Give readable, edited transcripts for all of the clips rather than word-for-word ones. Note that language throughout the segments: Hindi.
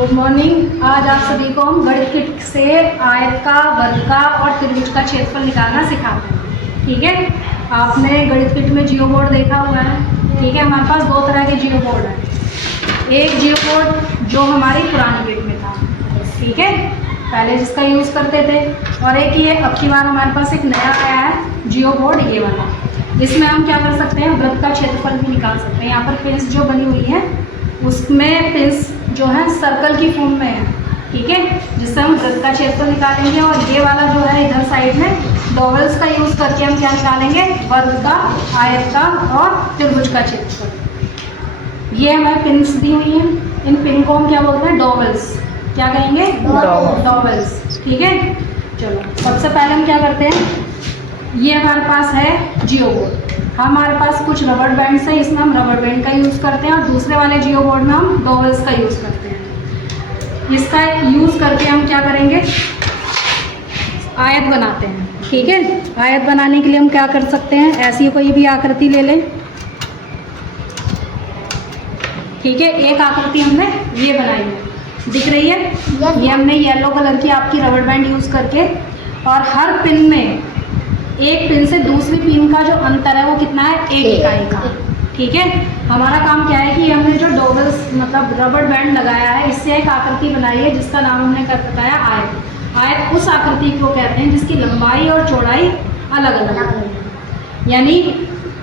Good morning. आज आप सभी को हम गणित किट से आयत का, वर्ग का और त्रिभुज का क्षेत्रफल निकालना सिखाते हैं। ठीक है, आपने गणित किट में जियो बोर्ड देखा हुआ है। ठीक है, हमारे पास दो तरह के जियो बोर्ड हैं। एक जियो बोर्ड जो हमारी पुरानी किट में था, ठीक है, पहले जिसका यूज़ करते थे, और एक ये अब की बार हमारे पास एक नया आया है जियो बोर्ड, ये वाला। इसमें हम क्या कर सकते हैं, वृत्त का क्षेत्रफल भी निकाल सकते हैं। यहाँ पर पिंस जो बनी हुई है उसमें पिंस जो है सर्कल की फॉर्म में है, ठीक है, जिससे हम वृत्त का क्षेत्रफल निकालेंगे। और ये वाला जो है इधर साइड में डॉवल्स का यूज़ करके हम क्या निकालेंगे, वर्ग का, आयत का और त्रिभुज का क्षेत्रफल। ये हमारे पिंस दी हुई हैं, इन पिन को हम क्या बोलते हैं, डॉवल्स। क्या कहेंगे, डॉवल्स। ठीक है, चलो सबसे पहले हम क्या करते हैं, ये हमारे पास है जियो बोर्ड। हमारे पास कुछ रबड़ बैंड्स हैं, इसमें हम रबड़ बैंड का यूज़ करते हैं, और दूसरे वाले जियो बोर्ड में हम डॉवल्स का यूज़ करते हैं। इसका यूज़ करके हम क्या करेंगे, आयत बनाते हैं। ठीक है, आयत बनाने के लिए हम क्या कर सकते हैं, ऐसी कोई भी आकृति ले लें। ठीक है, एक आकृति हमने ये बनाई है, दिख रही है, ये हमने येलो कलर की आपकी रबड़ बैंड यूज़ करके, और हर पिन में एक पिन से दूसरी पिन का जो अंतर है वो कितना है, एक इकाई का। ठीक है, हमारा काम क्या है कि हमने जो डॉवल्स मतलब रबड़ बैंड लगाया है, इससे एक आकृति बनाई है जिसका नाम हमने कर बताया आयत। आयत उस आकृति को कहते हैं जिसकी लंबाई और चौड़ाई अलग अलग है। यानी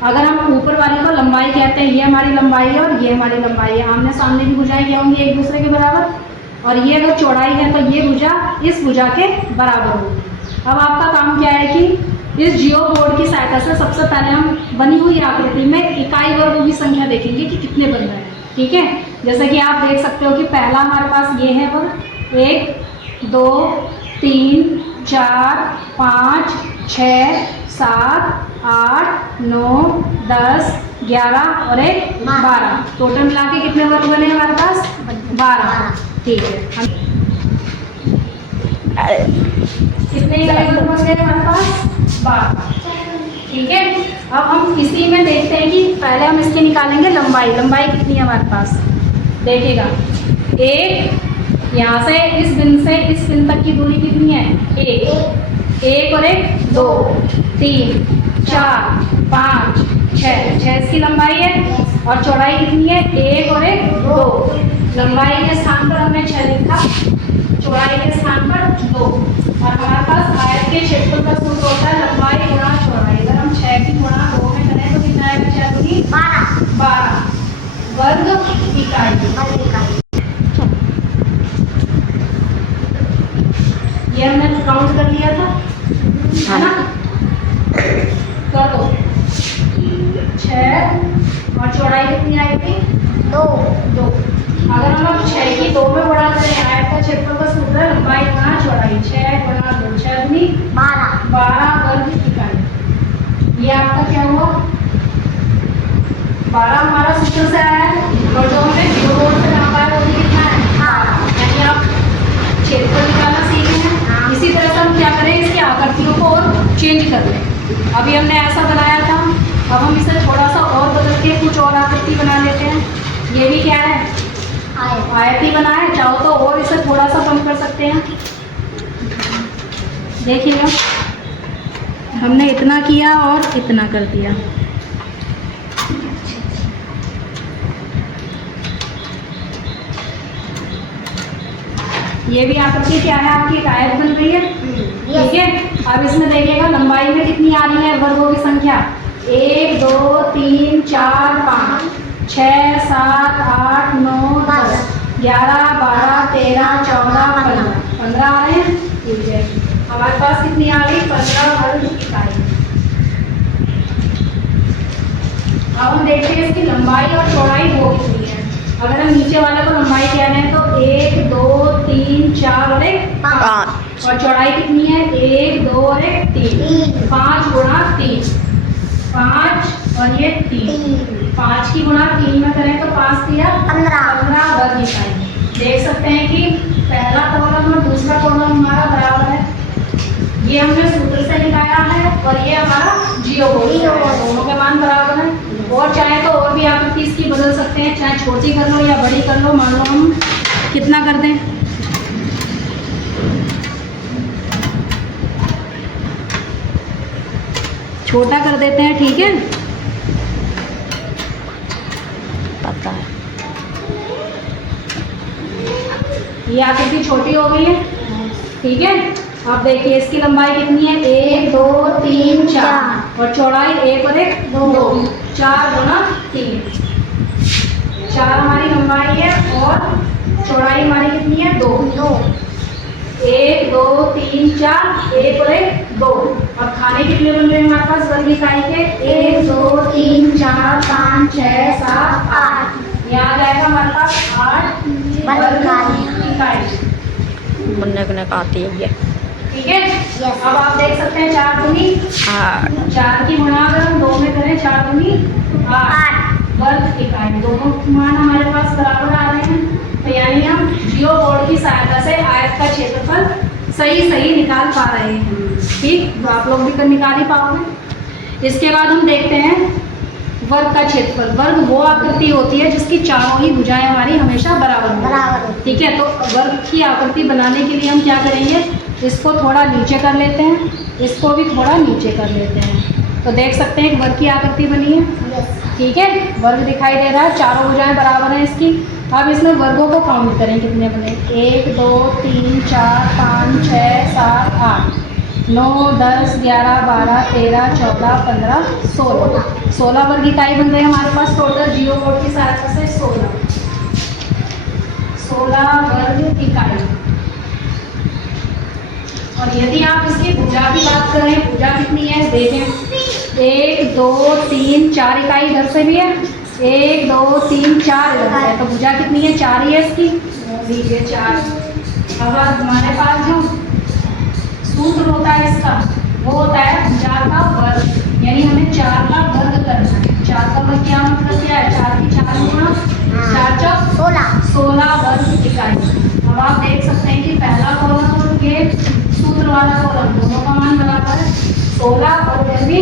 अगर हम ऊपर वाली को लंबाई कहते हैं, ये हमारी लंबाई है और ये हमारी लंबाई है, आमने सामने की भुजाएं क्या होंगी, एक दूसरे के बराबर। और ये अगर चौड़ाई है तो ये भुजा इस भुजा के बराबर होगी। अब आपका काम क्या है कि इस जियो बोर्ड की सहायता से सबसे पहले हम बनी हुई आकृति में इकाई वर्गों की संख्या देखेंगे कि कितने बन रहे हैं। ठीक है, जैसे कि आप देख सकते हो कि पहला हमारे पास ये है वर्ग, 1 2 3 4 5 6 7 8 9 10 11 और 1 12। टोटल मिला के कितने वर्ग बने हमारे पास, 12। ठीक है, कितने इकाई वर्ग बन गए हमारे पास, 12। ठीक है, अब हम इसी में देखते हैं कि पहले हम इसकी निकालेंगे लंबाई। लंबाई कितनी है हमारे पास, देखिएगा, एक यहाँ से इस बिंदु से इस बिंदु तक की दूरी कितनी है, एक और 1 2 3 4 5 6 इसकी लंबाई है। और चौड़ाई कितनी है, 1 और 1 2। लंबाई के स्थान पर हमने 6 लिखा, चौड़ाई के स्थान पर 2। और हमारे पास आयत के क्षेत्रफल का सूत्र होता है लंबाई गुणा चौड़ाई। अगर हम 6 की गुणा 2 में करें तो कितना आएगा, 6 दूनी 12 वर्ग इकाई। ये हमने काउंट कर लिया था, है ना, कर दो। 6 और चौड़ाई कितनी आएगी, 2। अगर हम अब 6 की 2 में गुणा करें, आयत का क्षेत्रफल का सूत्र है लंबाई गुणा चौड़ाई, 6 गुणा 2 6 दूनी 12 वर्ग इकाई। ये आपका क्या हुआ, 12 हमारा सूत्र से आया है, और जो हमने जियो बोर्ड से नापा है वो भी कितना है, 12। यानी आप क्षेत्रफल निकालना सीख रहे हैं। इसी तरह से हम क्या करें, इसकी आकृतियों को और चेंज कर लें। अभी हमने ऐसा बनाया था, अब हम इसे थोड़ा सा और बदल के कुछ और आकृति बना लेते हैं। ये भी क्या है, आयत ही बना है, चाहो तो और इसे थोड़ा सा कम कर सकते हैं। देखिएगा, हमने इतना किया और इतना कर दिया। ये भी आकृति क्या है, आपकी एक आयत बन रही है। ठीक है, अब इसमें देखिएगा लंबाई में कितनी आ रही है वर्गों की संख्या, 1 2 3 4 5 6 7 8 9 10 11 12 13 14 15 आ रहे हैं। ठीक है, हमारे पास कितनी आ गई, 15 वर्ग इकाई। अब हम देखते हैं इसकी लंबाई और चौड़ाई वो कितनी है। अगर हम नीचे वाले को लंबाई कह रहे हैं तो 1 2 3 4 और 1 5, और चौड़ाई कितनी है, 1 2 और 1 3, 5 गुणा 3 5 और ये 3, 5 की गुणा 3 में करें तो 5 दिया 15 वर्ग इकाई। देख सकते हैं कि पहला कॉलम और दूसरा कॉलम हमारा बराबर है। ये हमने सूत्र से निकाला है और ये हमारा जियो बोर्ड, दोनों के मान बराबर हैं। और चाहे तो और भी आकृति इसकी बदल सकते हैं, चाहे छोटी कर लो या बड़ी कर लो। मान लो हम कितना कर दें? छोटा कर देते हैं, ठीक है। पता है ये आकृति छोटी हो गई है, ठीक है। अब देखिए इसकी लंबाई कितनी है? 1 2 3 4 और चौड़ाई 1 और 1 2, 4 गुना 3, 4 हमारी लंबाई है और चौड़ाई हमारी कितनी है? 2 1 2 3 4, 1 और 1 2। अब खाने कितने बन रहे हैं हमारे पास वर्ग इकाई के? 1 2 3 4 5 6 7 8। यहाँ आ जाएगा हमारे पास 8 वर्ग इकाई बनने को आती है ये, ठीक है। अब आप देख सकते हैं 4 दूनी 8, 4 की गुणा अगर हम 2 में करें 4 दूनी 8 वर्ग इकाई। दोनों मान हमारे पास बराबर आ रहे हैं, तो यानी हम जियो बोर्ड की सहायता से आयत का क्षेत्रफल सही निकाल पा रहे हैं, ठीक। तो आप लोग भी निकाल ही पाओगे। इसके बाद हम देखते हैं वर्ग का क्षेत्रफल। वर्ग वो आकृति होती है जिसकी चारों ही भुजाएं हमारी हमेशा बराबर हो, ठीक है। तो वर्ग की आकृति बनाने के लिए हम क्या करेंगे? इसको थोड़ा नीचे कर लेते हैं, इसको भी थोड़ा नीचे कर लेते हैं, तो देख सकते हैं एक वर्ग की आकृति बनी है, ठीक है। वर्ग दिखाई दे रहा है, चारों भुजाएं बराबर हैं इसकी। अब इसमें वर्गों को काउंट करें, कितने बने? 1 2 3 4 5 6 7 8 9 10 11 12 13 14 15 16 वर्ग इकाई बन रहे हैं हमारे पास टोटल जियो बोर्ड की सहायता से 16 वर्ग इकाई। और यदि आप इसकी भुजा की बात करें, भुजा कितनी है देखें, 1 2 3 4 इकाई इधर से भी है, 1 2 3 4 इधर से है, तो भुजा कितनी है? 4 ही है इसकी, लीजिए 4। अब हमारे पास जो सूत्र होता है इसका, वो होता है भुजा का वर्ग, यानी हमें 4 का वर्ग करना है। 4 का वर्ग क्या मतलब क्या है? 4 की 4 गुणा 4 चौक 16 वर्ग इकाई। अब आप देख सकते हैं कि पहला कॉलम और ये सूत्र वाला कॉलम दोनों का मान बराबर है 16 और इधर भी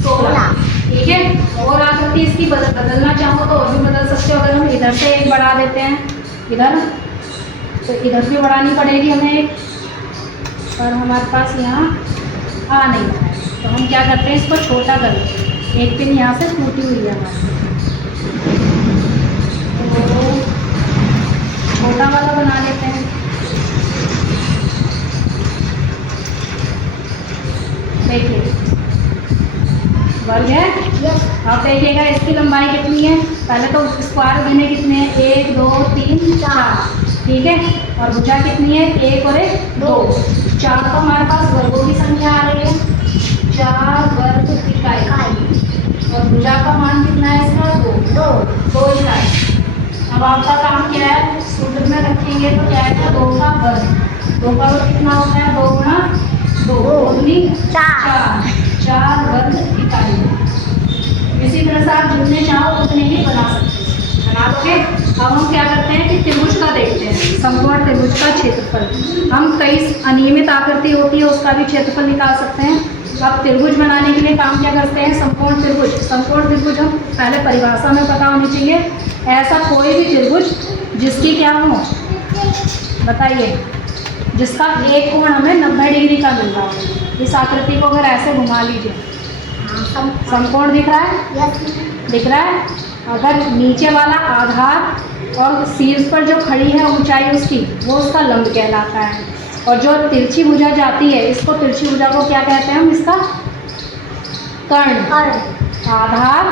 16, ठीक है। और आकृति इसकी बदलना चाहो तो और भी बदल सकते हो। अगर हम इधर से एक बढ़ा देते हैं इधर, तो इधर भी बढ़ानी पड़ेगी हमें एक, और हमारे पास यहाँ आ नहीं रहा है, तो हम क्या करते हैं? इसको छोटा कर लेते हैं। एक पिन यहाँ से टूटी हुई है हमारी, तो छोटा वाला बना लेते हैं। देखिए वर्ग है, अब देखिएगा इसकी लंबाई कितनी है? पहले तो स्क्वायर बने कितने हैं? 1 2 3 4, ठीक है। और भुजा कितनी है? 1 और 1 2, 4 तो हमारे पास वर्गों की संख्या आ रही है, 4 वर्ग इकाई। और भुजा का मान कितना है इसका? 2 इकाई। अब आपका काम क्या है? सूत्र में रखेंगे तो क्या है? 2 का वर्ग, 2 का वर्ग कितना होता है? 2 गुणा 2 दूनी 4 वर्ग इकाई। इसी तरह से आप जितने चाहो उतने ही बना सकते हैं, बना दोगे। अब हम क्या करते हैं कि त्रिभुज का देखते हैं, समकोण त्रिभुज का क्षेत्रफल। हम कई अनियमित आकृति होती है उसका भी क्षेत्रफल निकाल सकते हैं। अब त्रिभुज बनाने के लिए काम क्या करते हैं? समकोण त्रिभुज। समकोण त्रिभुज हम पहले परिभाषा में पता होनी चाहिए, ऐसा कोई भी त्रिभुज जिसकी क्या हो, बताइए, जिसका एक कोण हमें 90 डिग्री का मिल रहा हो। इस आकृति को अगर ऐसे घुमा लीजिए, समकोण दिख रहा है? दिख रहा है। अगर नीचे वाला आधार और शीर्ष पर जो खड़ी है ऊंचाई उसकी, वो उसका लंब कहलाता है। और जो तिरछी भुजा जाती है, इसको तिरछी भुजा को क्या कहते हैं हम? इसका कर्ण। आधार,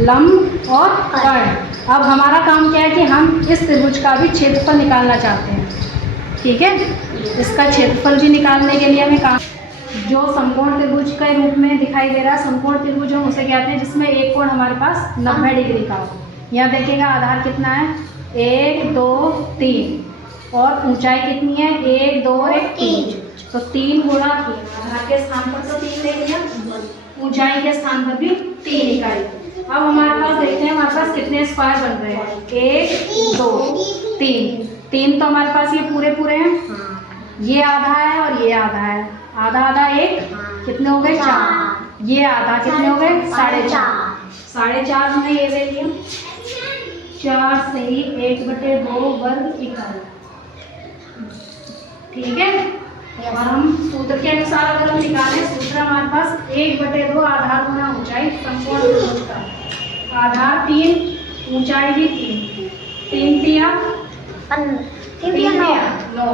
लंब और कर्ण। अब हमारा काम क्या है कि हम इस त्रिभुज का भी क्षेत्रफल निकालना चाहते हैं, ठीक है। इसका क्षेत्रफल भी निकालने के लिए हमें काम, जो समकोण त्रिभुज के रूप में दिखाई दे रहा है, समकोण त्रिभुज हम उसे कहते हैं जिसमें एक कोण हमारे पास 90 डिग्री का हो। यहाँ देखिएगा आधार कितना है? 1 2 3, और ऊंचाई कितनी है? 1 2 1 3, तो 3 गुणा 3। आधार के स्थान पर तो 3 ले लिया, ऊंचाई के स्थान पर भी 3 इकाई। अब हमारे पास देखते हैं हमारे पास कितने स्क्वायर बन रहे हैं? 1 2 3 तो हमारे पास ये पूरे हैं, ये आधा है और ये आधा है, आधा आधा 1, कितने हो गए? 4। ये आधा कितने हो गए? 4.5 हमने ये ले लिया, 4 से ही 1/2 वर्ग इकाई। ठीक है। और हम सूत्र के अनुसार अगर हम निकालें, सूत्र हमारे पास 1/2 आधार गुना ऊंचाई समकोण त्रिभुज का। आधार 3, ऊंचाई भी 3, 3 तिया 9।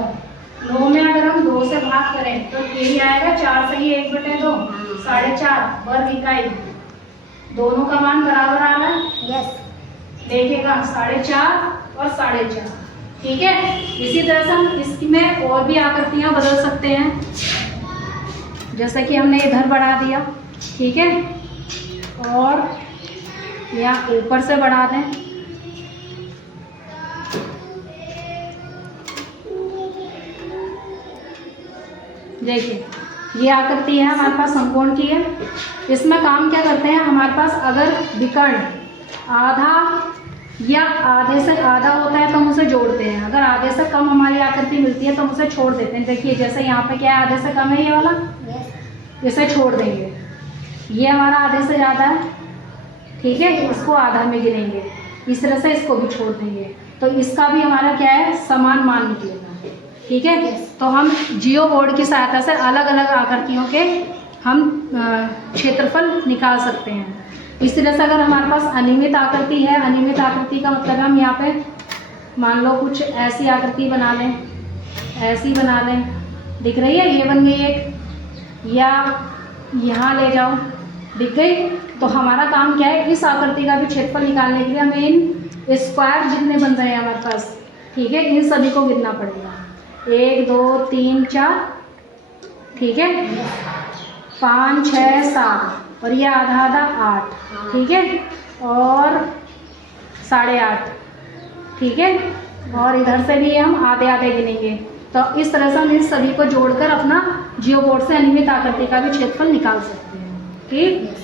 9 में अगर हम 2 से भाग करें तो यही आएगा 4 से ही 1/2, 4.5 वर्ग इकाई। दोनों का मान बराबर आ रहा है। यस। देखिएगा 4.5 और 4.5, ठीक है। इसी तरह से हम इसमें और भी आकृतियाँ बदल सकते हैं, जैसे कि हमने इधर बढ़ा दिया, ठीक है, और या ऊपर से बढ़ा दें। देखिए ये आकृति है हमारे पास समकोण की है। इसमें काम क्या करते हैं, हमारे पास अगर विकर्ण आधा या आधे से आधा होता है तो हम उसे जोड़ते हैं, अगर आधे से कम हमारी आकृति मिलती है तो हम उसे छोड़ देते हैं। देखिए जैसे यहाँ पे क्या है, आधे से कम है ये वाला, इसे छोड़ देंगे। ये हमारा आधे से ज़्यादा है, ठीक है, इसको आधा में गिनेंगे। इस तरह से इसको भी छोड़ देंगे, तो इसका भी हमारा क्या है, समान मान निकलेगा, ठीक है। तो हम जियो बोर्ड की सहायता से अलग अलग आकृतियों के हम क्षेत्रफल निकाल सकते हैं। इस तरह से अगर हमारे पास अनियमित आकृति है, अनियमित आकृति का मतलब हम यहाँ पे मान लो कुछ ऐसी आकृति बना लें, ऐसी बना लें, दिख रही है, ये बन गई एक, या यहाँ ले जाओ, दिख गई। तो हमारा काम क्या है, इस आकृति का भी क्षेत्रफल निकालने के लिए हमें इन स्क्वायर जितने बन रहे हैं हमारे पास, ठीक है, इन सभी को गिनना पड़ेगा। 1 2 3 4, ठीक है, 5 6 7 और ये आधा आधा 8, ठीक है, और 8.5, ठीक है, और इधर से भी हम आधे आधे गिनेंगे। तो इस तरह से हम इन सभी को जोड़कर अपना जियो बोर्ड से अनियमित आकृति का भी क्षेत्रफल निकाल सकते हैं, ठीक।